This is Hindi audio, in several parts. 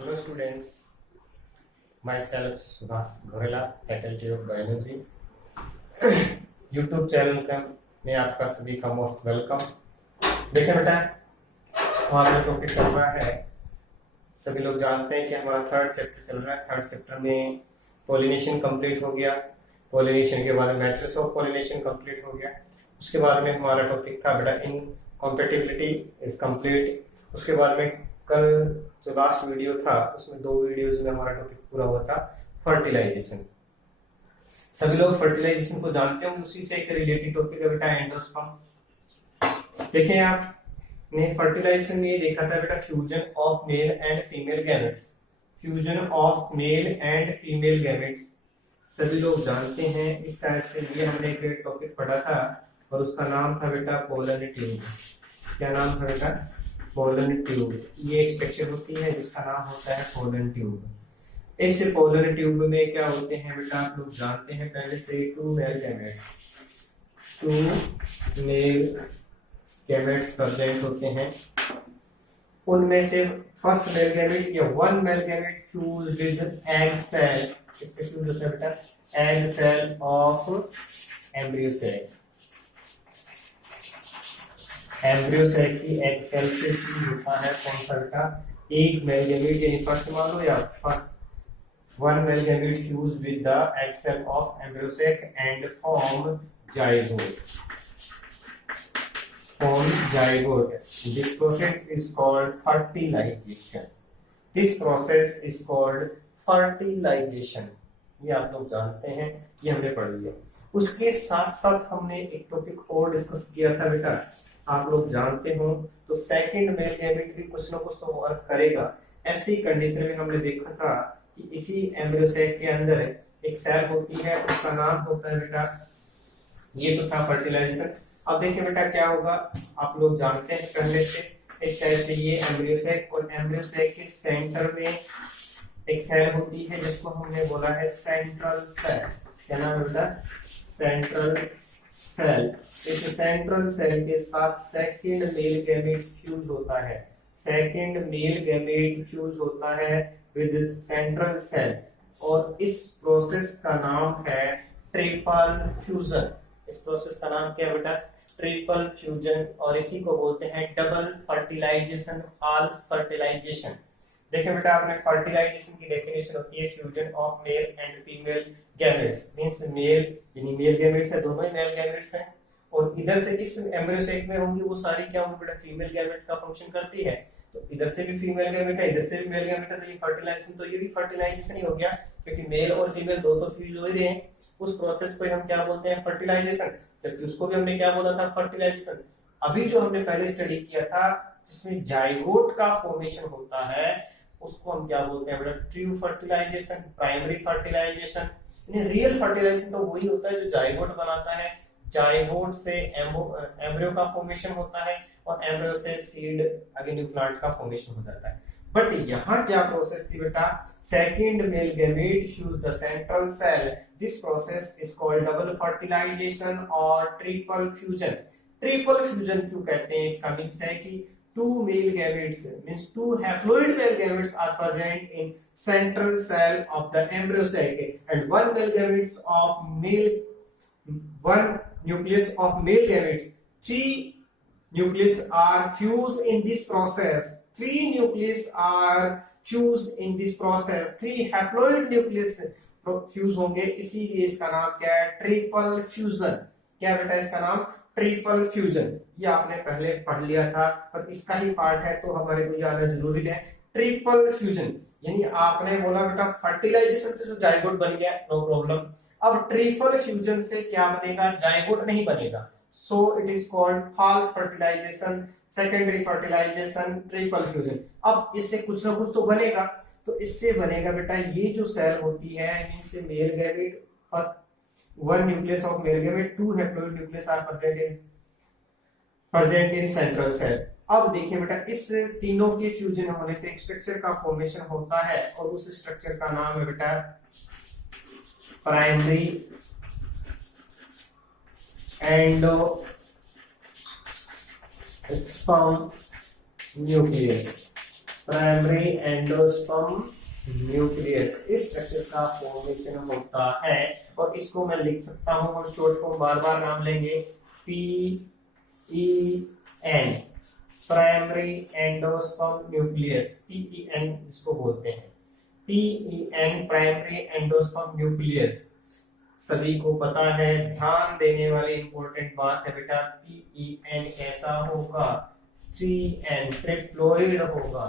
Hello students, myself Subhas Ghorela, faculty of biology. YouTube channel का में आपका सभी का मोस्ट वेलकम। देखिए बेटा, हमारा टॉपिक चल रहा है, सभी लोग जानते हैं कि हमारा थर्ड चैप्टर चल रहा है। थर्ड चैप्टर में पॉलिनेशन कंप्लीट हो गया, पॉलिनेशन के बाद मैथड्स ऑफ पॉलिनेशन कंप्लीट हो गया। उसके बाद में हमारा टॉपिक था बेटा इनकॉम्पेटिबिलिटी इज कंप्लीट। उसके बाद में कल जो लास्ट वीडियो था उसमें 2 वीडियोस में हमारा टॉपिक पूरा हुआ था फर्टिलाइजेशन। सभी लोग फर्टिलाइजेशन को जानते हैं, उसी से एक रिलेटेड टॉपिक है बेटा एंडोस्पर्म। देखिए आपने फर्टिलाइजेशन में ये देखा था बेटा fusion of male and female gametes. Fusion of male and female gametes सभी लोग जानते हैं। इस तरह से ये हमने एक टॉपिक पढ़ा था और उसका नाम था बेटा पोलन ट्यूब। क्या नाम था बेटा? Pollen tube. ये एक स्ट्रक्चर होती है जिसका नाम होता है पोलन ट्यूब। इस पोलन ट्यूब में क्या होते हैं बेटा आप लोग जानते हैं पहले से, 2 male gametes. 2 male gametes present होते हैं। उनमें से फर्स्ट मेल गैमेट या 1 male gamete fuse with egg cell. इससे फ्यूज होता है बेटा egg cell of embryo cell. Embryo cell की एग सेल से फ्यूज होता है कौन सा बेटा? एक मेल गैमेट, यानी फर्स्ट मान लो या first 1 male gamete fuse with the egg cell of embryo cell and form zygote. Form zygote. This process is called fertilization. This process is called fertilization. ये आप लोग जानते हैं, ये हमने पढ़ लिया। उसके साथ साथ हमने एक टॉपिक और डिस्कस किया था बेटा, आप लोग जानते हो तो सेकंड मेल गैमेट भी कुछ ना कुछ तो वर्क करेगा। ऐसी कंडीशन में हमने देखा था कि इसी एम्ब्रियो सेल के अंदर एक सेल होती है, उसका नाम होता है बेटा, ये तो था फर्टिलाइजेशन। अब देखिए बेटा क्या होगा, आप लोग जानते हैं पहले से, इस टाइप से ये एम्ब्रियो सेल और एम्ब्रियो सेल के सेंटर में एक सेल होती है जिसको हमने बोला है सेंट्रल सेल। क्या नाम है बेटा? Central cell. इस सेंट्रल सेल के साथ सेकंड मेल गैमेट फ्यूज होता है। सेकंड मेल गैमेट फ्यूज होता है विद सेंट्रल सेल और इस प्रोसेस का नाम है ट्रिपल फ्यूजन। इस प्रोसेस का नाम क्या है बेटा? ट्रिपल फ्यूजन, और इसी को बोलते हैं डबल फर्टिलाइजेशन, फॉल्स फर्टिलाइजेशन। देखिए बेटा आपने फर्टिलाइजेशन की डेफिनेशन होती है fusion of male and female gametes. Means male यानी मेल गैमेट्स है, दोनों ही मेल गैमेट्स हैं, और इधर से इस एम्ब्रियो सेल में होंगी वो सारी क्या होंगी बेटा? फीमेल गैमेट का फंक्शन करती है। तो इधर से भी फीमेल गैमेट है, इधर से भी मेल गैमेट है, तो ये फर्टिलाइजेशन, तो ये भी फर्टिलाइजेशन ही हो गया, क्योंकि मेल और फीमेल दो तो फ्यूज हो ही रहे हैं। उस प्रोसेस को हम क्या बोलते हैं? फर्टिलाइजेशन। जबकि उसको भी हमने क्या बोला था? फर्टिलाइजेशन। अभी जो हमने पहले स्टडी किया था जिसमें जाइगोट का फॉर्मेशन होता है उसको हम क्या बोलते हैं बेटा? True fertilization, primary fertilization. Real fertilization तो वही होता है जो जाइगोट बनाता है। जाइगोट से एम्ब्रियो का फॉर्मेशन होता है और एम्ब्रियो से सीड आगे न्यू प्लांट का फॉर्मेशन हो जाता है। बट यहाँ क्या प्रोसेस थी बेटा? Second male gamete fuse the central cell. This process is called double fertilization और ट्रिपल फ्यूजन। ट्रिपल फ्यूजन क्यों कहते हैं? इसका मीन्स है कि 2 male gametes means 2 haploid male gametes are present in central cell of the embryo sac and 1 male gametes of male, 1 nucleus of male gametes, 3 nucleus are fused in this process. 3 nucleus are fused in this process. 3 haploid nucleus fuse होंगे, इसीलिए इसका नाम क्या है? Triple fusion. क्या बेटा इसका नाम? Triple fusion. ये आपने पहले पढ़ लिया था पर इसका ही पार्ट है तो हमारे को याद जरूरी है। ट्रिपल फ्यूजन यानी आपने बोला बेटा फर्टिलाइजेशन से जो जाइगोट बन गया, नो प्रॉब्लम। अब ट्रिपल फ्यूजन से क्या बनेगा? जाइगोट नहीं बनेगा। So it is called false fertilization, secondary fertilization, triple fusion. अब इससे कुछ ना कुछ तो बनेगा, तो इससे बनेगा बेटा ये जो सेल होती है इनसे male gamete, first 1 nucleus of male gamete, 2 haploid nucleus are present in central cell। अब देखिए बेटा इस तीनों के फ्यूजन होने से एक स्ट्रक्चर का फॉर्मेशन होता है और उस स्ट्रक्चर का नाम है बेटा primary endosperm nucleus. Primary endosperm nucleus, इस स्ट्रक्चर का फॉर्मेशन होता है। और इसको मैं लिख सकता हूं और शॉर्ट फॉर्म बार बार नाम लेंगे, PEN, primary endosperm nucleus, PEN इसको बोलते हैं, PEN प्राइमरी एंडोस्पर्म न्यूक्लियस। सभी को पता है, ध्यान देने वाली इंपॉर्टेंट बात है बेटा, PEN कैसा होगा, 3N ट्रिप्लोइड होगा।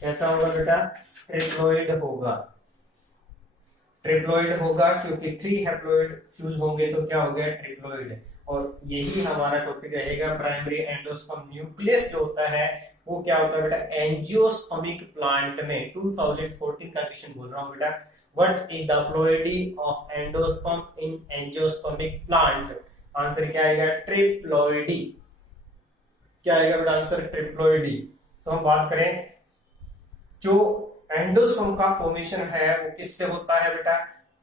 कैसा होगा बेटा, ट्रिप्लोइड होगा। ट्रिप्लोइड होगा क्योंकि 3 हैप्लोइड फ्यूज होंगे तो क्या हो गया, ट्रिप्लोइड। और यही हमारा टॉपिक रहेगा, प्राइमरी एंडोस्पर्म न्यूक्लियस जो होता है वो क्या होता है बेटा, एंजियोस्पर्मिक प्लांट में। 2014 का क्वेश्चन बोल रहा हूं बेटा, what is the ploidy of endosperm in angiospermic plant. Answer क्या आएगा, ट्रिप्लोइडी। क्या आएगा बेटा आंसर, ट्रिप्लोइडी। तो हम बात करें जो एंडोस्पर्म का फॉर्मेशन है वो किससे होता है बेटा,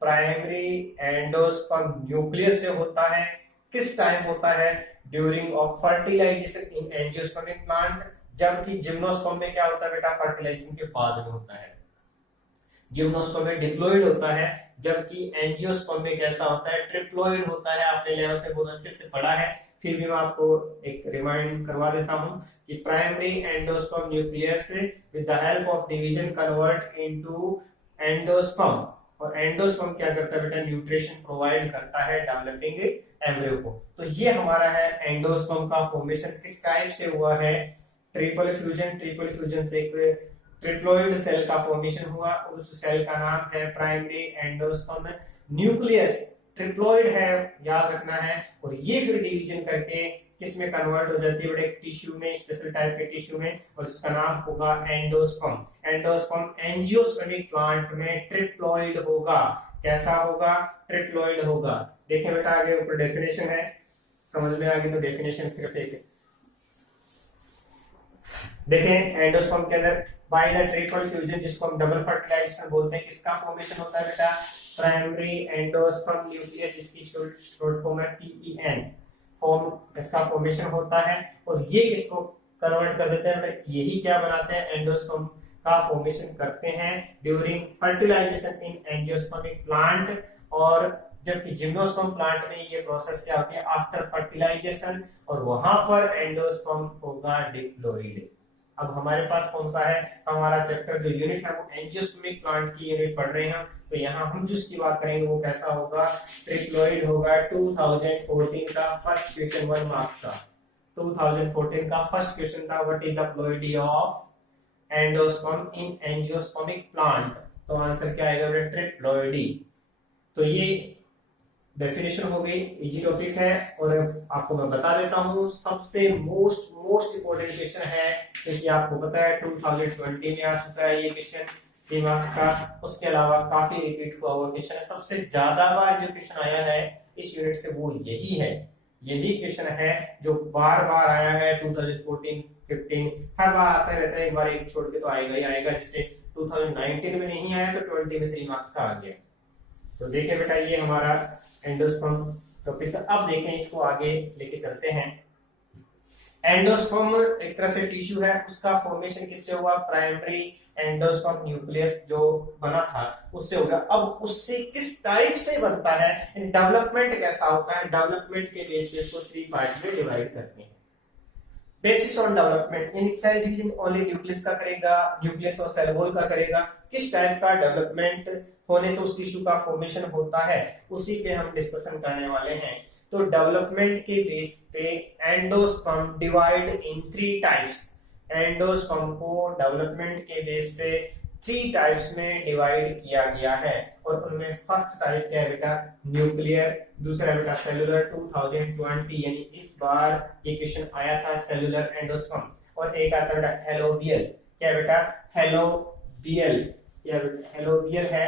प्राइमरी एंडोस्पर्म न्यूक्लियस से होता है। किस टाइम होता है, during of fertilization in angiospermic plant. जबकि जिम्नोस्पर्म में क्या होता है बेटा, फर्टिलाइजेशन के बाद में होता है। जिम्नोस्पर्म में डिप्लॉइड होता है, जबकि एंजियोस्पर्म में कैसा होता है, ट्रिप्लॉइड होता है। आपने 11th में बहुत अच्छे से पढ़ा है, फिर भी मैं आपको एक रिमाइंड करवा देता हूं कि primary endosperm nucleus with the help of division convert into endosperm. और एंडोस्पर्म क्या करता है बेटा, न्यूट्रिशन प्रोवाइड करता है डेवलपिंग एम्ब्रियो को। तो ये हमारा है एंडोस्पर्म का फॉर्मेशन किस टाइप से हुआ है, ट्रिपल फ्यूजन। ट्रिपल फ्यूजन से एक ट्रिप्लोइड सेल का फॉर्मेशन हुआ, उस सेल का नाम है प्राइमरी एंडोस्पर्म न्यूक्लियस। ट्रिप्लोइड है, याद रखना है। और ये फिर डिवीजन करके किसमें कन्वर्ट हो जाती है बेटा, एक टिश्यू में, स्पेशल टाइप के टिश्यू में, और इसका नाम होगा एंडोस्पर्म। एंडोस्पर्म एंजियोस्पर्मिक प्लांट में ट्रिप्लोइड होगा। कैसा होगा, ट्रिप्लोइड होगा। देखें बेटा आगे ऊपर डेफिनेशन है, समझ में आ गई तो डेफिनेशन सिर्फ एक है। देखें एंडोस्पर्म के अंदर बाय द ट्रिपल फ्यूजन, जिसको हम डबल फर्टिलाइजेशन बोलते हैं, किसका फॉर्मेशन होता है बेटा, प्राइमरी एंडोस्पर्म न्यूक्लियस, जिसकी शॉर्ट फॉर्म है PEN। फॉर्म इसका फॉर्मेशन होता है और ये इसको कन्वर्ट कर देते हैं, यही क्या बनाते हैं, एंडोस्पर्म का फॉर्मेशन करते हैं during fertilisation in angiospermic plant. और जबकि जिम्नोस्पर्म प्लांट में ये प्रोसेस क्या होती है, आफ्टर फर्टिलाइजेशन, और वहां पर एंडोस्पर्म होगा डिप्लॉइड। अब हमारे पास कौन सा है, हमारा चैप्टर जो यूनिट है वो एंजियोस्पर्मिक प्लांट की यूनिट पढ़ रहे हैं। तो यहाँ हम जिसकी बात करेंगे वो कैसा होगा, ट्रिप्लॉइड होगा। 2014 का फर्स्ट क्वेश्चन 1 मार्क्स का, 2014 का फर्स्ट क्वेश्चन था, what is the ploidy of endosperm in angiospermic plant. तो आंसर क्या आएगा, ट्रिप्लॉइडी। तो ये डेफिनेशन हो गई, इजी टॉपिक है। और आपको मैं बता देता हूँ सबसे मोस्ट इंपोर्टेंट क्वेश्चन है, क्योंकि आपको पता है 2020 में आ चुका है ये क्वेश्चन 3 मार्क्स का। उसके अलावा काफी रिपीट हुआ हुआ क्वेश्चन है। सबसे ज्यादा बार जो क्वेश्चन आया है इस यूनिट से वो यही है, यही क्वेश्चन है जो बार बार आया है। 2014, 15 हर बार आता रहता है, एक बार एक छोड़ के तो आएगा ही आएगा। जैसे 2019 में नहीं आया तो 20 में 3 मार्क्स का आ गया। तो देखिए बेटा ये हमारा एंडोस्पर्म टॉपिक। अब देखें इसको आगे लेके चलते हैं। एंडोस्पर्म एक तरह से टिश्यू है, उसका फॉर्मेशन किससे हुआ, प्राइमरी एंडोस्पर्म न्यूक्लियस जो बना था उससे होगा। अब उससे किस टाइप से बनता है, डेवलपमेंट कैसा होता है, डेवलपमेंट के बेसिस को 3 पार्ट में डिवाइड करते हैं। बेसिस ऑन डेवलपमेंट, यानी सेल डिवीजन ओनली न्यूक्लियस का करेगा, न्यूक्लियस और सेल वॉल का करेगा। किस टाइप का डेवलपमेंट होने से उस टिश्यू का फॉर्मेशन होता है उसी पे हम डिस्कशन करने वाले हैं। तो डेवलपमेंट के बेस पे endosperm divide in 3 types. Endosperm को डेवलपमेंट के बेस पे 3 टाइप्स में डिवाइड किया गया है। और उनमें फर्स्ट टाइप क्या है बेटा, न्यूक्लियर, दूसरा बेटा सेलुलर। 2020 यानी इस बार ये क्वेश्चन आया था सेलुलर एंडोस्पर्म। और एक आता बेटा हेलोबियल। क्या है बेटा, हेलोबियल, या हेलोबियल है,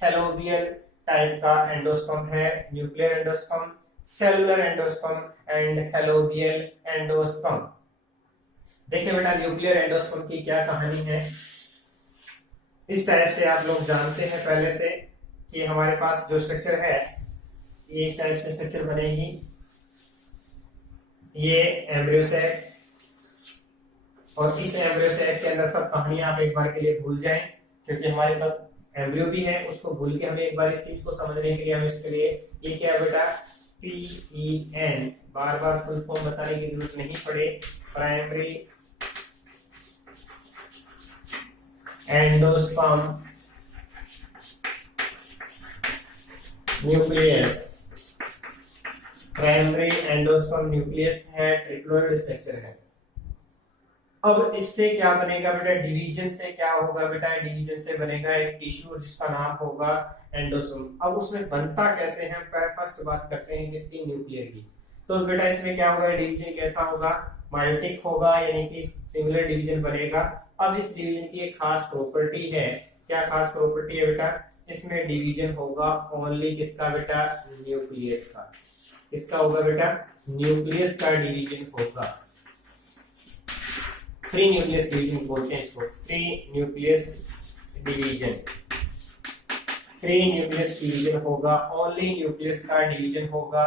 हेलोबियल टाइप का एंडोस्पर्म है, nuclear endosperm, cellular endosperm and helobial endosperm. देखिए बेटा न्यूक्लियर एंडोस्पर्म की क्या कहानी है। इस टाइप से आप लोग जानते हैं पहले से कि हमारे पास जो स्ट्रक्चर है ये इस टाइप से स्ट्रक्चर बनेगी। ये एम्ब्रियो सेक और इस एम्ब्रियो सेक के अंदर सब कहानियां आप एक बार के लिए भूल जाएं, क्योंकि हमारे पास एम्ब्रियो भी है, उसको भूल के हमें एक बार इस चीज को समझने के लिए हम इसके लिए ये क्या है बेटा PEN, बार बार फुल फॉर्म बताने की जरूरत नहीं पड़े, primary endosperm nucleus, primary endosperm nucleus है, ट्रिप्लोइड स्ट्रक्चर है। अब इससे क्या बनेगा बेटा, डिवीजन से क्या होगा बेटा, डिवीजन से बनेगा एक टिश्यू जिसका नाम होगा एंडोसोम। अब उसमें बनता कैसे है, फर्स्ट बात करते हैं किसकी, न्यूक्लियर की। तो बेटा इसमें क्या होगा, डिवीजन कैसा होगा, मायोटिक होगा, यानी कि सिमिलर डिवीजन बनेगा। अब इस डिवीजन की एक खास प्रॉपर्टी है, क्या खास प्रॉपर्टी है बेटा, इसमें डिवीजन होगा ओनली किसका बेटा, न्यूक्लियस का। किसका होगा बेटा, न्यूक्लियस का डिवीजन होगा। फ्री न्यूक्लियस डिवीजन बोलते हैं इसको, free nucleus division. Free nucleus division होगा, ओनली न्यूक्लियस का डिवीजन होगा।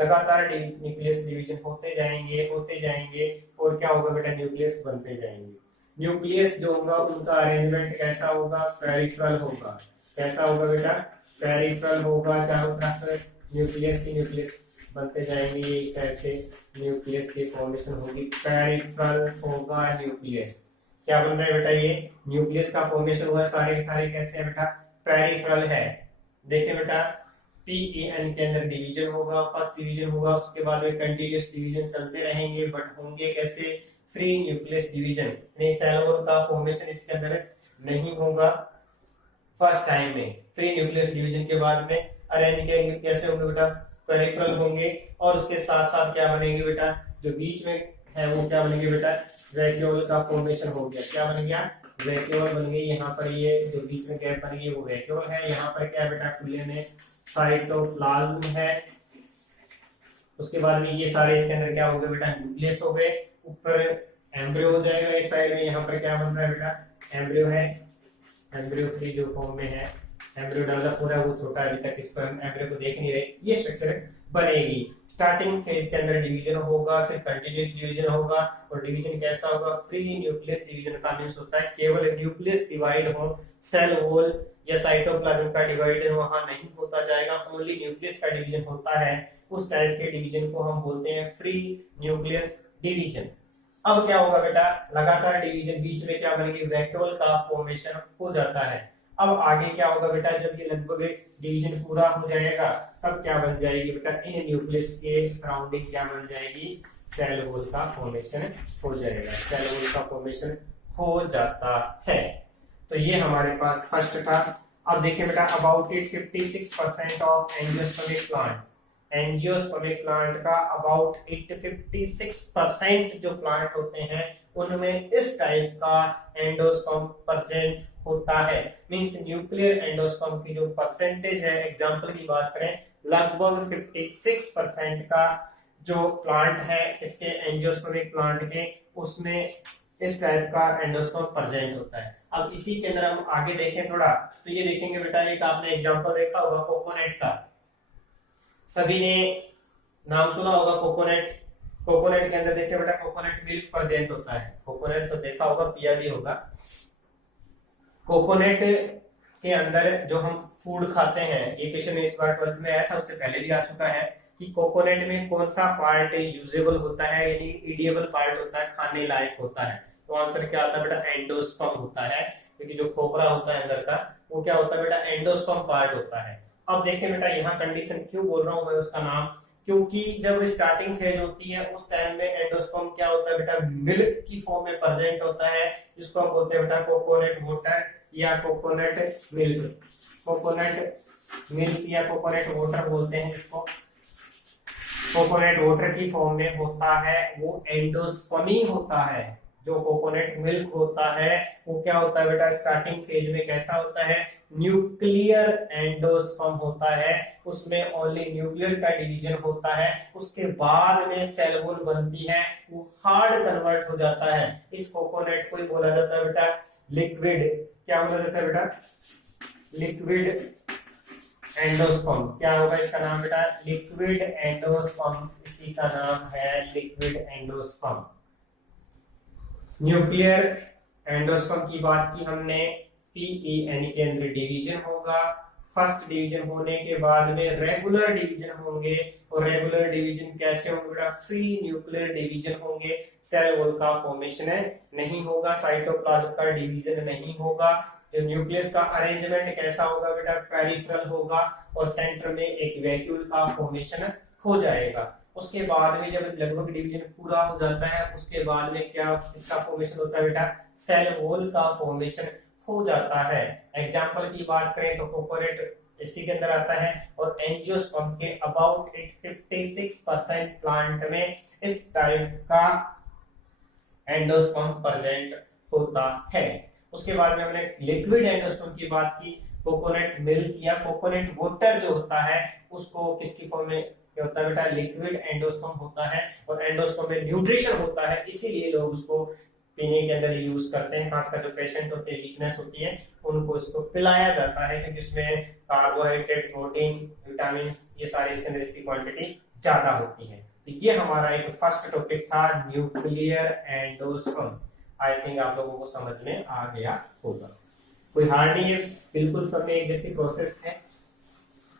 लगातार न्यूक्लियस डिवीजन होते जाएंगे और क्या होगा बेटा, न्यूक्लियस बनते जाएंगे। न्यूक्लियस जो होगा उनका अरेंजमेंट कैसा होगा, पेरिफेरल होगा। कैसा होगा बेटा, पेरिफेरल होगा, चारों तरफ न्यूक्लियस बनते जाएंगे, इस टाइप से न्यूक्लियस की फॉर्मेशन होगी, पेरिफेरल होगा न्यूक्लियस। क्या बन रहा है बेटा, ये न्यूक्लियस का फॉर्मेशन हुआ, सारे के सारे कैसे है बेटा, पेरिफेरल है। देखिए बेटा PEN के अंदर डिवीजन होगा, फर्स्ट डिवीजन होगा, उसके बाद में कंटीन्यूअस डिवीजन चलते रहेंगे, बट होंगे कैसे, फ्री न्यूक्लियस डिवीजन, यानी सेल वॉल का फॉर्मेशन इसके अंदर नहीं होगा फर्स्ट टाइम में। फ्री न्यूक्लियस डिवीजन के बाद में अरेंज कैसे होंगे बेटा, पेरिफेरल होंगे, और उसके साथ साथ क्या बनेंगे बेटा, जो बीच में है वो क्या बनेंगे बेटा, वैक्यूल का फॉर्मेशन हो गया। क्या बन गया, वैक्यूल बन गई। यहाँ पर ये जो बीच में गैप बन गई वो वैक्यूल है। यहाँ पर क्या बेटा, खुले में साइटोप्लाज्म है। उसके बाद में ये सारे इसके अंदर क्या हो गए बेटा, न्यूक्लियस हो गए। ऊपर एम्ब्रियो हो जाएगा एक साइड में। यहाँ पर क्या बन रहा है बेटा, एम्ब्रियो है, एम्ब्रियो फ्री जो फॉर्म में है, एम्ब्रियो डेवलप हो रहा है, वो छोटा है अभी तक, इसको हम एम्ब्रियो को देख नहीं रहे। ये स्ट्रक्चर बनेगी। स्टार्टिंग फेज के अंदर डिवीजन होगा, फिर कंटीन्यूअस डिवीजन होगा, और डिवीजन कैसा होगा, फ्री न्यूक्लियस डिवीजन का मींस होता है केवल न्यूक्लियस डिवाइड हो, सेल वॉल या साइटोप्लाज्म का डिवाइड वहां नहीं होता जाएगा, ओनली न्यूक्लियस का डिवीजन होता है। उस टाइप के डिवीजन को हम बोलते हैं फ्री न्यूक्लियस डिवीजन। अब क्या होगा बेटा, लगातार डिवीजन, बीच में क्या बनेगी, वैक्यूल का फॉर्मेशन हो जाता है। अब आगे क्या होगा बेटा, जब ये लगभग डिवीजन पूरा हो जाएगा तब क्या बन जाएगी बेटा, इन न्यूक्लियस के सराउंडिंग क्या बन जाएगी, सेल वॉल का फॉर्मेशन हो जाएगा। सेल वॉल का फॉर्मेशन हो जाता है। तो ये हमारे पास फर्स्ट था। अब देखिए बेटा, about it 56% of angiospermic plant, angiospermic plant का अबाउट इट 56% जो प्लांट होते हैं उनमें इस टाइप का एंडोस्पर्म प्रेजेंट होता है। मींस न्यूक्लियर एंडोस्पर्म की जो परसेंटेज है, एग्जांपल की बात करें, लगभग 56% का जो प्लांट है इसके एंजियोस्पर्मिक प्लांट के, उसमें इस टाइप का एंडोस्पर्म प्रेजेंट होता है। अब इसी के अंदर हम आगे देखें थोड़ा, तो ये देखेंगे बेटा, एक आपने एग्जांपल देखा होगा कोकोनट का, सभी ने नाम सुना होगा कोकोनट। कोकोनट के अंदर देखिए बेटा, कोकोनट मिल्क प्रेजेंट होता है। कोकोनट तो देखा होगा, पिया भी होगा। कोकोनट के अंदर जो हम फूड खाते हैं, ये क्वेश्चन इस बार 12th में आया था, उससे पहले भी आ चुका है, कि कोकोनट में कौन सा पार्ट यूजेबल होता है, यानी ईडिएबल पार्ट होता है, खाने लायक होता है। तो आंसर क्या आता है बेटा, एंडोस्पर्म होता है, क्योंकि जो खोपरा होता है अंदर का वो क्या होता है बेटा, एंडोस्पर्म पार्ट होता है। अब देखिए बेटा, यहाँ कंडीशन क्यों बोल रहा हूँ मैं उसका नाम, क्योंकि जब स्टार्टिंग फेज होती है उस टाइम में एंडोस्पर्म क्या होता है बेटा, मिल्क की फॉर्म में प्रेजेंट होता है, जिसको हम बोलते हैं बेटा कोकोनट वाटर या कोकोनट मिल्क। कोकोनट मिल्क या कोकोनट वाटर बोलते हैं इसको। कोकोनट वाटर की फॉर्म में होता है, वो एंडोस्पर्मी होता है। जो कोकोनट मिल्क होता है वो क्या होता है बेटा, स्टार्टिंग फेज में कैसा होता है, न्यूक्लियर एंडोस्पर्म होता है, उसमें ओनली न्यूक्लियर का डिवीजन होता है। उसके बाद में सेल वॉल बनती है, वो हार्ड कन्वर्ट हो जाता है। इस कोकोनट को ही बोला जाता है बेटा लिक्विड, क्या बोला जाता है बेटा, लिक्विड एंडोस्पर्म। क्या होगा इसका नाम बेटा, लिक्विड एंडोस्पर्म, इसी का नाम है लिक्विड एंडोस्पर्म। न्यूक्लियर एंडोस्पर्म की बात की हमने, पीईएन के अंदर डिवीजन होगा। फर्स्ट डिवीजन होने के बाद में रेगुलर डिवीजन होंगे, और रेगुलर डिवीजन कैसे होंगे बेटा? फ्री न्यूक्लियर डिवीजन होंगे। सेल वॉल का फॉर्मेशन नहीं होगा, साइटोप्लाज्म का डिवीजन नहीं होगा। जो न्यूक्लियस का अरेंजमेंट कैसा होगा बेटा? पेरिफेरल होगा, और सेंटर में एक वैक्यूल का फॉर्मेशन हो जाएगा। उसके बाद में जब लगभग डिवीजन पूरा हो जाता है, उसके बाद में क्या इसका फॉर्मेशन होता है बेटा? सेल वॉल का फॉर्मेशन हो जाता है। एग्जाम्पल की बात करें तो कोकोनेट इसी के अंदर आता है, और एंजियोस्पर्म के अबाउट 56% प्लांट में इस टाइप का एंडोस्पर्म प्रेजेंट होता है। उसके बाद में हमने लिक्विड एंडोस्पर्म की बात की, कोकोनट मिल्क या कोकोनट वाटर जो होता है उसको किसकी फॉर्म में क्या होता है बेटा? लिक्विड एंडोस्पर्म होता है, और एंडोस्पर्म में न्यूट्रिशन होता है, इसीलिए लोग उसको पीने के अंदर यूज करते हैं। खासकर जो पेशेंट होते हैं, वीकनेस होती है, उनको इसको पिलाया जाता है, क्योंकि इसमें कार्बोहाइड्रेट, प्रोटीन, विटामिन, ये सारे इसके अंदर इसकी क्वांटिटी ज्यादा होती है। तो ये हमारा एक फर्स्ट टॉपिक था, न्यूक्लियर एंडोस्पर्म। आई थिंक आप लोगों को समझ में आ गया होगा, कोई हार्ड नहीं है, बिल्कुल सब में एक जैसी प्रोसेस है।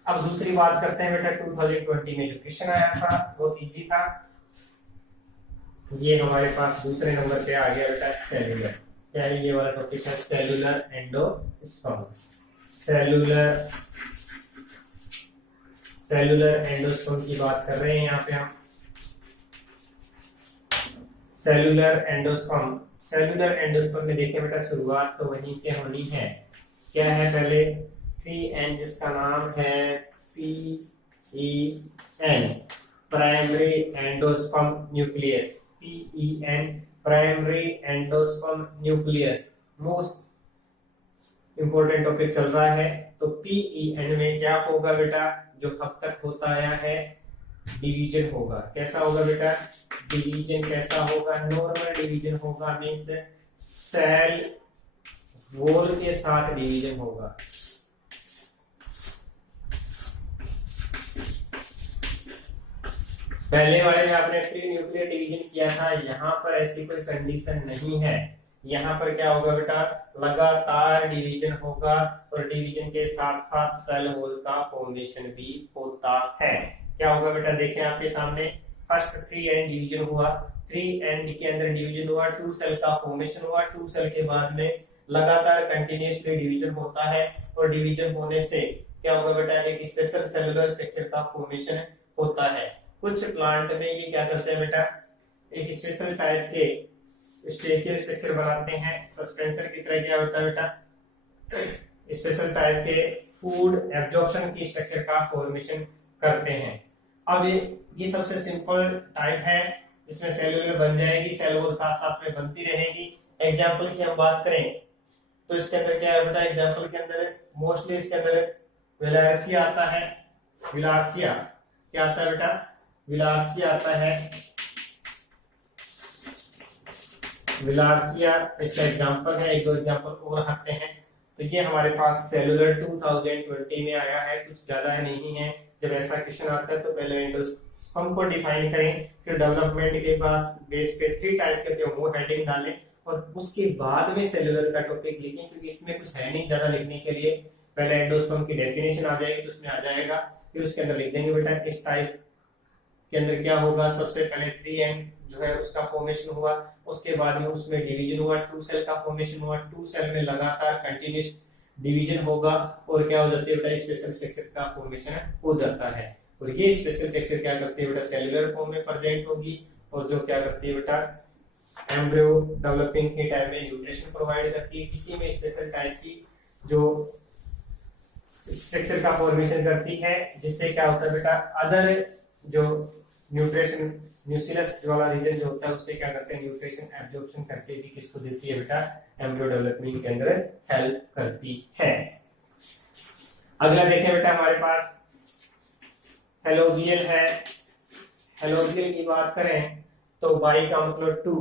अब दूसरी बात करते हैं बेटा, 2020 में जो क्वेश्चन आया था बहुत इजी था। ये हमारे पास दूसरे नंबर पे आ गया बेटा, सेलुलर। क्या है ये वाला टॉपिक? है सेलुलर एंडोस्पर्म। सेलुलर एंडोस्पर्म की बात कर रहे हैं यहाँ पे हम। सेलुलर एंडोस्पर्म में देखिए बेटा, शुरुआत तो वहीं से होनी है। क्या है पहले? 3N, जिसका नाम है PEN, primary endosperm nucleus. PEN, primary endosperm nucleus, most important topic चल रहा है। तो PEN में क्या होगा बेटा? जो अब तक होता आया है, डिवीजन होगा। कैसा होगा बेटा? डिवीजन कैसा होगा? नॉर्मल डिवीजन होगा, मींस सेल वॉल के साथ डिवीजन होगा। पहले वाले में आपने फ्री न्यूक्लियर डिवीजन किया था, यहाँ पर ऐसी कोई कंडीशन नहीं है। यहाँ पर क्या होगा बेटा? लगातार डिवीजन होगा, और डिवीजन के साथ साथ सेल वॉल का फॉर्मेशन भी होता है। क्या होगा बेटा? देखें आपके सामने, फर्स्ट 3N डिवीजन हुआ, 3N के अंदर डिवीजन हुआ, 2 सेल का फॉर्मेशन हुआ, 2 सेल के बाद में लगातार कंटिन्यूअसली डिवीजन होता है, और डिवीजन होने से क्या होगा बेटा? एक स्पेशल सेलुलर स्ट्रक्चर का फॉर्मेशन होता है। कुछ प्लांट में ये क्या करते हैं बेटा? एक स्पेशल टाइप के स्टेकियल स्ट्रक्चर बनाते हैं, सस्पेंसर की तरह। क्या होता है बेटा? स्पेशल टाइप के फूड एब्जॉर्प्शन की स्ट्रक्चर का फॉर्मेशन करते हैं। अब ये सबसे सिंपल टाइप है, जिसमें सेलुलर बन जाएगी, सेल वॉल साथ साथ में बनती रहेगी। एग्जाम्पल की हम बात करें तो इसके अंदर क्या है बेटा? एग्जाम्पल के अंदर मोस्टली इसके अंदर विलार्सिया आता है। विलार्सिया क्या आता है बेटा? विलार्सिया आता है। विलार्सिया इसका एग्जाम्पल है। एक दो एग्जाम्पल और आते हैं। तो ये हमारे पास सेलुलर 2020 में आया है, कुछ ज्यादा है नहीं है। जब ऐसा क्वेश्चन आता है तो पहले एंडोस्पर्म को डिफाइन करें, फिर डेवलपमेंट के पास बेस पे 3 टाइप के थे वो हेडिंग डालें, और उसके बाद में सेलुलर का टॉपिक लिखें, क्योंकि इसमें कुछ है नहीं ज्यादा लिखने के लिए। पहले एंडोस्पर्म की डेफिनेशन आ जाएगी तो उसमें आ जाएगा, फिर उसके अंदर लिख देंगे बेटा इस टाइप के अंदर क्या होगा। सबसे पहले 3N जो है उसका फॉर्मेशन हुआ, उसके बाद में उसमें डिवीजन हुआ, 2 सेल का फॉर्मेशन हुआ, 2 सेल में लगातार कंटिन्यूस डिवीजन होगा, और क्या हो जाती है बेटा? स्पेशल स्ट्रक्चर का फॉर्मेशन हो जाता है। और ये स्पेशल स्ट्रक्चर क्या करती है बेटा? सेलुलर फॉर्म में प्रेजेंट होगी, और जो क्या करती है बेटा? एम्ब्रियो डेवलपिंग के टाइम में न्यूट्रिशन प्रोवाइड करती है। किसी में स्पेशल टाइप की जो स्ट्रक्चर का फॉर्मेशन करती है, जिससे क्या होता है बेटा? अदर जो न्यूट्रिशन न्यूक्लियस वाला रीजन जो होता है उससे क्या करते हैं? न्यूट्रिशन एब्जॉर्प्शन करके भी किसको देती है बेटा? एम्ब्रियो डेवलपमेंट के अंदर हेल्प करती है। अगला देखें बेटा, हमारे पास हेलोबियल है। हेलोबियल की बात करें तो बाई का मतलब 2,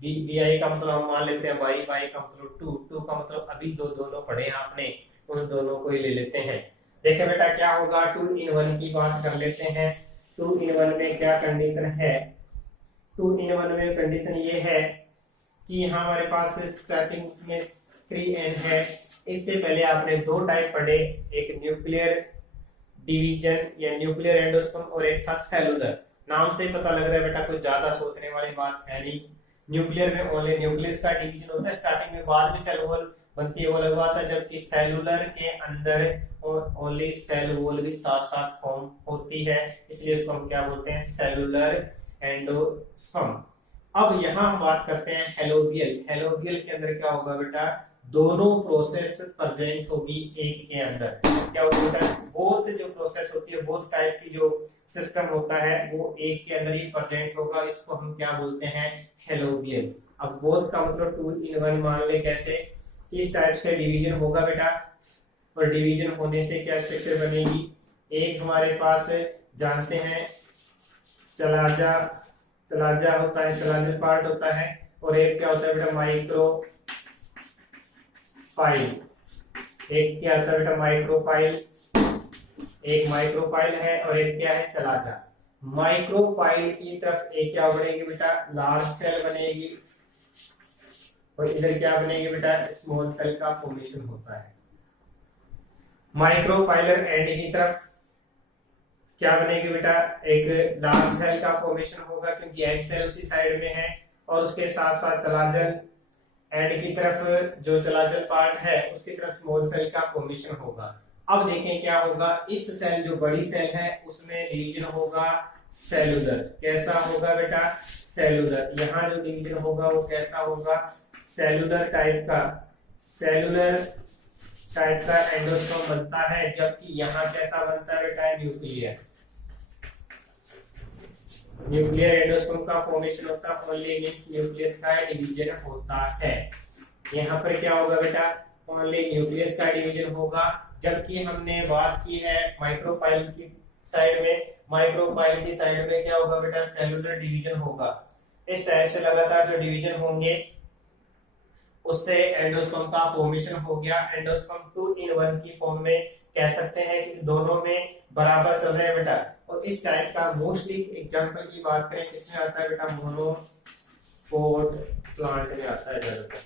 बीआई का मतलब हम मान लेते हैं बाई, बाई का मतलब 2, 2 का मतलब अभी दोनों पढ़े हैं आपने, उन दोनों को ही ले लेते हैं। देखें बेटा क्या होगा? 2 in 1 की बात कर लेते हैं। 2 in 1 में क्या कंडीशन है? 2 in 1 में कंडीशन ये है कि यहाँ हमारे पास स्टार्टिंग में 3n है। इससे पहले आपने दो टाइप पढ़े, एक न्यूक्लियर डिवीजन या न्यूक्लियर एंडोस्पर्म और एक था सेलुलर। नाम से ही पता लग रहा है बेटा कोई ज्यादा सोचने वाली बात है नहीं। न्यूक्लियर में ओनली न्यूक्लियस का डिवीजन होता है स्टार्टिंग में, बाद में सेल वॉल बनती है वो अलग बात है। जबकि सेलुलर के अंदर ओनली सेल वॉल भी साथ साथ फॉर्म होती है, इसलिए इसको हम क्या बोलते हैं, सेलुलर एंडोस्पर्म। अब यहाँ हम बात करते हैं हेलोबियल। हेलोबियल के अंदर क्या होगा बेटा, दोनों प्रोसेस प्रेजेंट होगी एक के अंदर। क्या होगा बेटा, बोथ जो प्रोसेस होती है, बोथ टाइप की जो सिस्टम होता है वो एक के अंदर ही प्रेजेंट होगा। इसको हम क्या बोलते हैं, हेलोबियल। अब बोथ का मतलब 2 in 1 मान ले। कैसे, इस टाइप से डिवीजन होगा बेटा, और डिवीजन होने से क्या स्ट्रक्चर बनेगी, एक हमारे पास जानते हैं चलाजा होता है, चलाजल पार्ट होता है, और एक क्या होता है बेटा, माइक्रोपाइल। एक क्या होता है बेटा, माइक्रोपाइल। एक माइक्रोपाइल है और एक क्या है, चलाजा। माइक्रोपाइल की तरफ एक क्या बनेगी बेटा, लार्ज सेल बनेगी, और इधर क्या बनेगी बेटा, स्मॉल सेल का फॉर्मेशन होता है। माइक्रोपाइलर एंड की तरफ क्या बनेगी बेटा, एक लार्ज सेल का फॉर्मेशन होगा क्योंकि एग सेल उसी साइड में है, और उसके साथ साथ चलाजल एंड की तरफ जो चलाजल पार्ट है उसकी तरफ स्मॉल सेल का फॉर्मेशन होगा। अब देखें क्या होगा, इस सेल जो बड़ी सेल है उसमें डिवीजन होगा सेलुलर। कैसा होगा बेटा, सेलुलर। यहाँ जो डिवीजन होगा वो कैसा होगा, सेलुलर टाइप का। सेलुलर टाइप का एंडोस्पर्म बनता है, जबकि यहाँ कैसा बनता है बेटा, न्यूक्लियर। न्यूक्लियर एंडोस्पर्म का फॉर्मेशन होता है, ओनली मींस न्यूक्लियस का डिवीजन होता है। यहाँ पर क्या होगा बेटा, ओनली न्यूक्लियस का डिवीजन होगा। जबकि हमने बात की है माइक्रोपाइल की साइड में, माइक्रोपाइल की साइड में क्या होगा बेटा, सेलुलर डिवीजन होगा। इस टाइप से लगातार जो डिवीजन होंगे उससे एंडोस्पर्म का फॉर्मेशन हो गया। एंडोस्पर्म 2 in 1 की फॉर्म में कह सकते हैं कि दोनों में बराबर चल रहे हैं बेटा। और इस टाइप का मोस्टली एग्जांपल की बात करें किसमें आता है बेटा, मोनोकोट प्लांट में आता है ज्यादातर।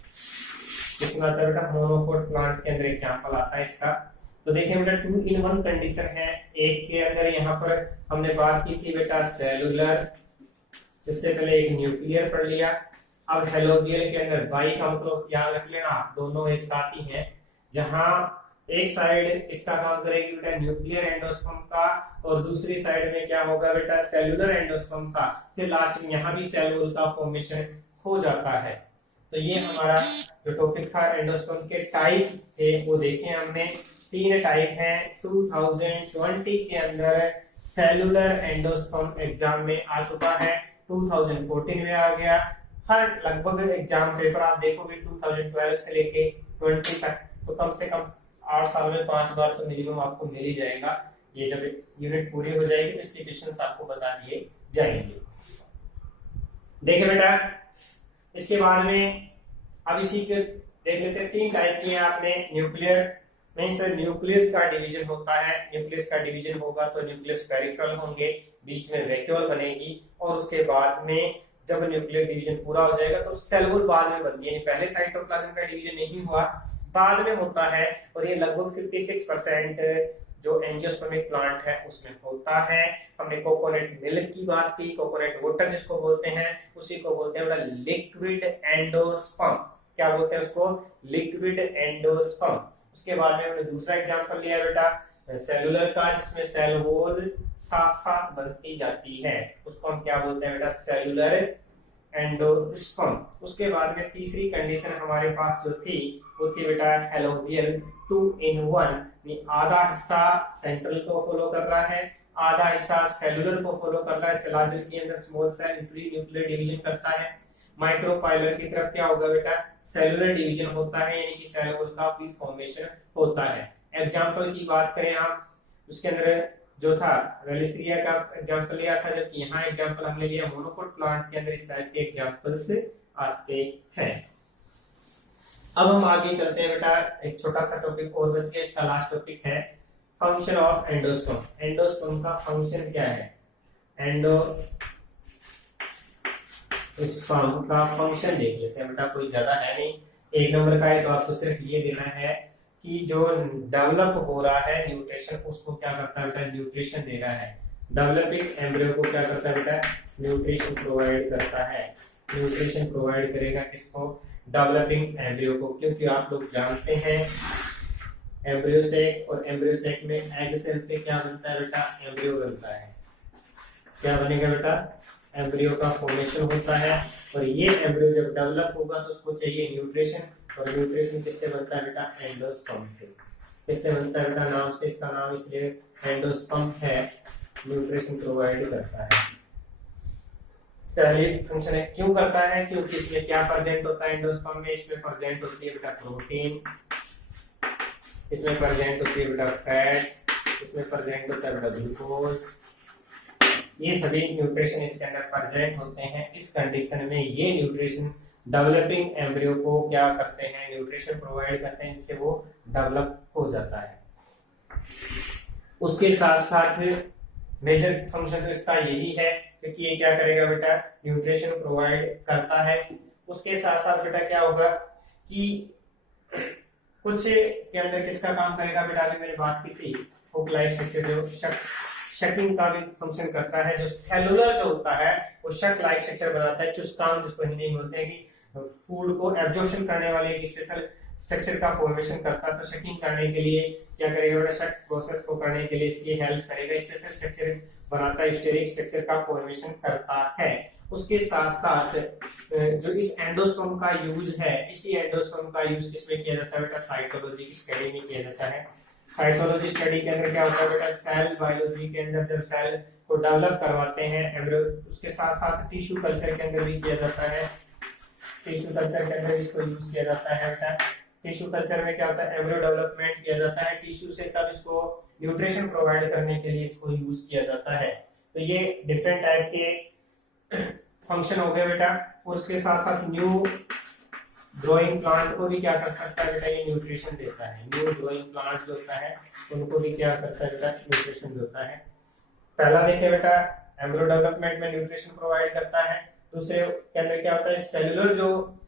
किसमें आता है बेटा, मोनोकोट प्लांट के अंदर एग्जांपल आता है इसका। तो देखिए बेटा 2 in 1 कंडीशन है। एक के अंदर यहाँ पर हमने बात की थी बेटा सेलुलर, इससे पहले एक न्यूक्लियर पढ़ लिया। अब हेलोबियल के अंदर बाई का मतलब याद रख लेना, दोनों एक साथ ही हैं। जहां एक साइड इसका काम करेगी बेटा न्यूक्लियर एंडोस्पर्म का, और दूसरी साइड में क्या होगा बेटा, सेलुलर एंडोस्पर्म का। फिर लास्ट में यहाँ भी सेल वॉल का फॉर्मेशन हो जाता है। तो ये हमारा जो टॉपिक था एंडोस्पर्म के टाइप थे वो देखे हमने। 3 टाइप हैं। 2020 के अंदर सेलुलर एंडोस्पर्म एग्जाम में आ चुका है, 2014 में आ गया। हर लगभग एग्जाम पेपर आप देखोगे 2012 से लेके 20 तक, तो कम से कम 8 साल में 5 बार तो मिनिमम आपको मिल ही जाएगा। ये जब यूनिट पूरी हो जाएगी तो इसके क्वेश्चंस आपको बता दिए जाएंगे। देखिए बेटा इसके बाद में अब इसी के देख लेते हैं। 3 टाइप की है आपने, न्यूक्लियर मींस न्यूक्लियस का डिवीजन होता है। न्यूक्लियस का डिवीजन होगा तो न्यूक्लियस पेरिफेरल होंगे, बीच में वैक्यूल बनेगी, और उसके बाद में जब न्यूक्लियर डिवीजन पूरा हो जाएगा तो सेल वॉल बाद में बनती है। पहले साइटोप्लाज्म का डिवीजन नहीं हुआ, बाद में होता है। और ये लगभग 56% जो एंजियोस्पर्मिक प्लांट है उसमें होता है। हमने कोकोनट मिल्क की बात की, कोकोनट वाटर जिसको बोलते हैं, उसी को बोलते हैं लिक्विड एंडोस्पर्म। क्या बोलते हैं उसको, लिक्विड एंडोस्पर्म। उसके बाद में हमने दूसरा एग्जांपल लिया बेटा सेलुलर का, जिसमें सेल वॉल साथ साथ बनती जाती है, उसको हम क्या बोलते हैं बेटा, सेलुलर एंडोस्पर्म। उसके बाद में तीसरी कंडीशन हमारे पास जो थी वो थी बेटा हेलोबियल 2 in 1। आधा हिस्सा सेंट्रल को फॉलो कर रहा है, आधा हिस्सा सेलुलर को फॉलो कर रहा है। चलाजल के अंदर small cell free nuclear division करता है। माइक्रोपाइलर की तरफ क्या होगा बेटा, सेलुलर डिवीजन होता है, यानी कि सेल वॉल का भी फॉर्मेशन होता है। एग्जांपल की बात करें आप, उसके अंदर जो था वेलिसिया का एग्जांपल लिया था, जबकि यहाँ एग्जांपल हमने लिया मोनोकोट प्लांट के अंदर इस टाइप के एग्जांपल्स आते हैं। अब हम आगे चलते हैं बेटा, एक छोटा सा टॉपिक और बच गया, इसका लास्ट टॉपिक है फंक्शन ऑफ एंडोस्पर्म। एंडोस्पर्म का फंक्शन क्या है, स्पर्म का फंक्शन देख लेते हैं बेटा, कोई ज्यादा है नहीं, 1 नंबर का है, तो आपको सिर्फ ये देना है कि जो डेवलप हो रहा है न्यूट्रिशन, उसको क्या करता है बेटा, न्यूट्रिशन दे रहा है। डेवलपिंग एम्ब्रियो को क्या करता है बेटा, न्यूट्रिशन प्रोवाइड करता है। न्यूट्रिशन प्रोवाइड करेगा किसको, डेवलपिंग एम्ब्रियो को, क्योंकि आप लोग जानते हैं एम्ब्रियो सेक, और एम्ब्रियो सेक में एग सेल से क्या बनता है बेटा, एम्ब्रियो बनता है। क्या बनेगा बेटा, एम्ब्रियो का फॉर्मेशन होता है, और ये एम्ब्रियो जब डेवलप होगा तो उसको चाहिए न्यूट्रिशन, और न्यूट्रिशन किससे बनता है बेटा, एंडोस्पर्म से। किससे बनता है बेटा, नाम से इसका नाम इसलिए एंडोस्पर्म है, न्यूट्रिशन प्रोवाइड करता है। पहले फंक्शन है, क्यों करता है, क्योंकि इसमें क्या प्रेजेंट होता है एंडोस्पर्म में, इसमें प्रेजेंट होती है बेटा प्रोटीन, इसमें प्रेजेंट होती है बेटा फैट, इसमें प्रेजेंट होता है बेटा ग्लूकोज, ये सभी न्यूट्रिशन इसके अंदर प्रेजेंट होते हैं। इस कंडीशन में ये न्यूट्रिशन डेवलपिंग एम्ब्रियो को क्या करते हैं, न्यूट्रिशन प्रोवाइड करते हैं, जिससे वो डेवलप हो जाता है। उसके साथ साथ मेजर फंक्शन तो इसका यही है, क्योंकि ये क्या करेगा बेटा, न्यूट्रिशन प्रोवाइड करता है। उसके साथ साथ बेटा क्या होगा कि कुछ के अंदर किसका काम करेगा बेटा, अभी मैंने बात की थी हुक लाइक स्ट्रक्चर, जो शकिंग का भी फंक्शन करता है। जो सेलुलर जो होता है वो शक लाइक स्ट्रक्चर बनाता है, चुस्कान जिसको हिंदी में बोलते हैं, कि फूड को एब्जॉर्प्शन करने वाले एक स्पेशल स्ट्रक्चर का फॉर्मेशन करता है। तो शकिंग करने के लिए क्या करेगा बेटा, शक प्रोसेस को करने के लिए इसकी हेल्प करेगा, स्पेशल स्ट्रक्चर बनाता है, स्टेरिक स्ट्रक्चर का फॉर्मेशन करता है। उसके साथ साथ जो इस एंडोस्पर्म का यूज है, इसी एंडोस्पर्म का यूज किसमें किया जाता है बेटा, साइटोलॉजी की स्टडी में किया जाता है। साइटोलॉजी स्टडी के अंदर क्या होता है बेटा, सेल बायोलॉजी के अंदर जब सेल को डेवलप करवाते हैं एम्ब्रियो, उसके साथ साथ टिश्यू कल्चर के अंदर भी किया जाता है। टिश्यू कल्चर के अंदर इसको यूज किया जाता है बेटा। टिश्यू कल्चर में क्या होता है, एम्ब्रियो डेवलपमेंट किया जाता है टिश्यू से, तब इसको न्यूट्रिशन प्रोवाइड करने के लिए इसको यूज किया जाता है। तो ये डिफरेंट टाइप के फंक्शन हो गए बेटा। और उसके साथ साथ न्यू ग्रोइंग प्लांट को भी क्या कर सकता है बेटा, ये न्यूट्रिशन देता है। न्यू ग्रोइंग प्लांट जो होता है उनको भी क्या करता है बेटा, न्यूट्रिशन देता है। पहला देखे बेटा, एम्ब्रियो डेवलपमेंट में न्यूट्रिशन प्रोवाइड करता है। दूसरे के अंदर क्या होता है, सेलुलर जो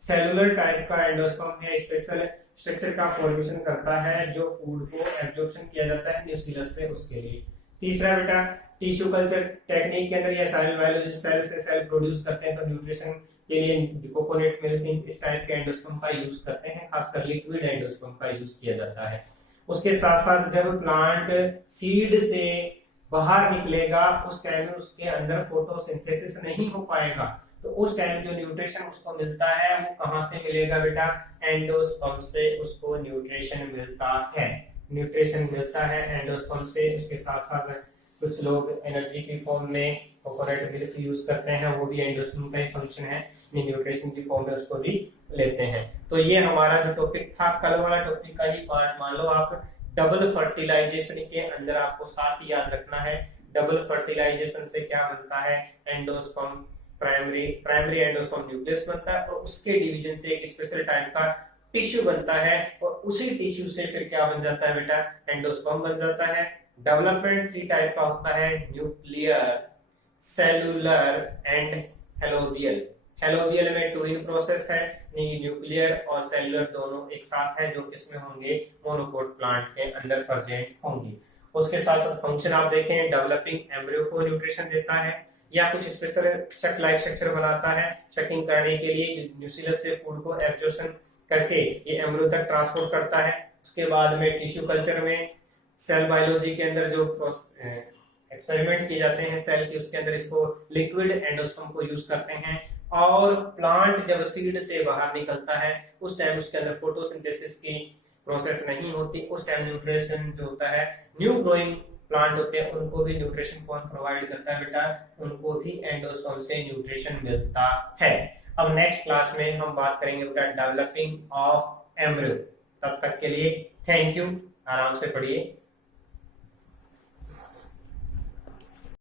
सेलुलर टाइप का एंडोस्पर्म है, स्पेशल स्ट्रक्चर का फॉर्मेशन करता है, जो फूड को एब्जॉर्प्शन किया जाता है न्यूक्लियस से, उसके लिए। तीसरा बेटा, टिश्यू कल्चर टेक्निक के अंदर या सेल बायोलॉजी, सेल से सेल प्रोड्यूस करते हैं, तो न्यूट्रिशन के लिए कोकोनट मिल्क इस टाइप के एंडोस्पर्म का यूज करते हैं, खासकर लिक्विड एंडोस्पर्म का यूज किया जाता है। उसके साथ साथ जब प्लांट सीड से बाहर निकलेगा, उस टाइम में उसके अंदर फोटोसिंथेसिस नहीं हो पाएगा, तो उस टाइम जो न्यूट्रिशन उसको मिलता है वो कहां से मिलेगा बेटा, एंडोस्पर्म से उसको न्यूट्रिशन मिलता है। न्यूट्रिशन मिलता है एंडोस्पर्म से। उसके साथ साथ कुछ लोग एनर्जी की फॉर्म में कोकोनट मिल्क यूज करते हैं, वो भी एंडोस्पर्म का ही फंक्शन है, न्यूट्रिशन की फॉर्म में उसको भी लेते हैं। तो ये हमारा जो टॉपिक था, कल वाला टॉपिक का ही पार्ट मान लो आप। डबल फर्टिलाइजेशन के अंदर आपको साथ ही याद रखना है, डबल फर्टिलाइजेशन से क्या बनता है, एंडोस्पर्म प्राइमरी एंडोस्पर्म न्यूक्लियस बनता है, और उसके डिवीजन से एक स्पेशल टाइप का टिश्यू बनता है, और उसी टिश्यू से फिर क्या बन जाता है बेटा, एंडोस्पर्म बन जाता है। डेवलपमेंट 3 टाइप का होता है, nuclear, cellular and helobial. Helobial में 2 इन प्रोसेस है, न्यूक्लियर और सेलुलर दोनों एक साथ है, जो किसमें होंगे, मोनोकोट प्लांट के अंदर प्रेजेंट होंगे। उसके साथ साथ फंक्शन आप देखें, डेवलपिंग एम्ब्रियो को न्यूट्रिशन देता है, या कुछ स्पेशल शक लाइक स्ट्रक्चर बनाता है शकिंग करने के लिए, न्यूक्लियस से फूड को एब्जॉर्प्शन करके ये एम्ब्रियो तक ट्रांसपोर्ट करता है। उसके बाद में टिश्यू कल्चर में, सेल बायोलॉजी के अंदर जो एक्सपेरिमेंट किए जाते हैं सेल के, उसके अंदर इसको लिक्विड एंडोस्पर्म को यूज करते हैं। और प्लांट जब सीड से बाहर निकलता है, उस टाइम उसके अंदर फोटोसिंथेसिस की प्रोसेस नहीं होती, उस टाइम न्यूट्रिशन जो होता है, न्यू ग्रोइंग प्लांट होते हैं उनको भी न्यूट्रिशन कौन प्रोवाइड करता है बेटा, उनको भी एंडोस्पर्म से न्यूट्रिशन मिलता है। अब नेक्स्ट क्लास में हम बात करेंगे बेटा डेवलपिंग ऑफ एम्ब्रियो। तब तक के लिए थैंक यू, आराम से पढ़िए।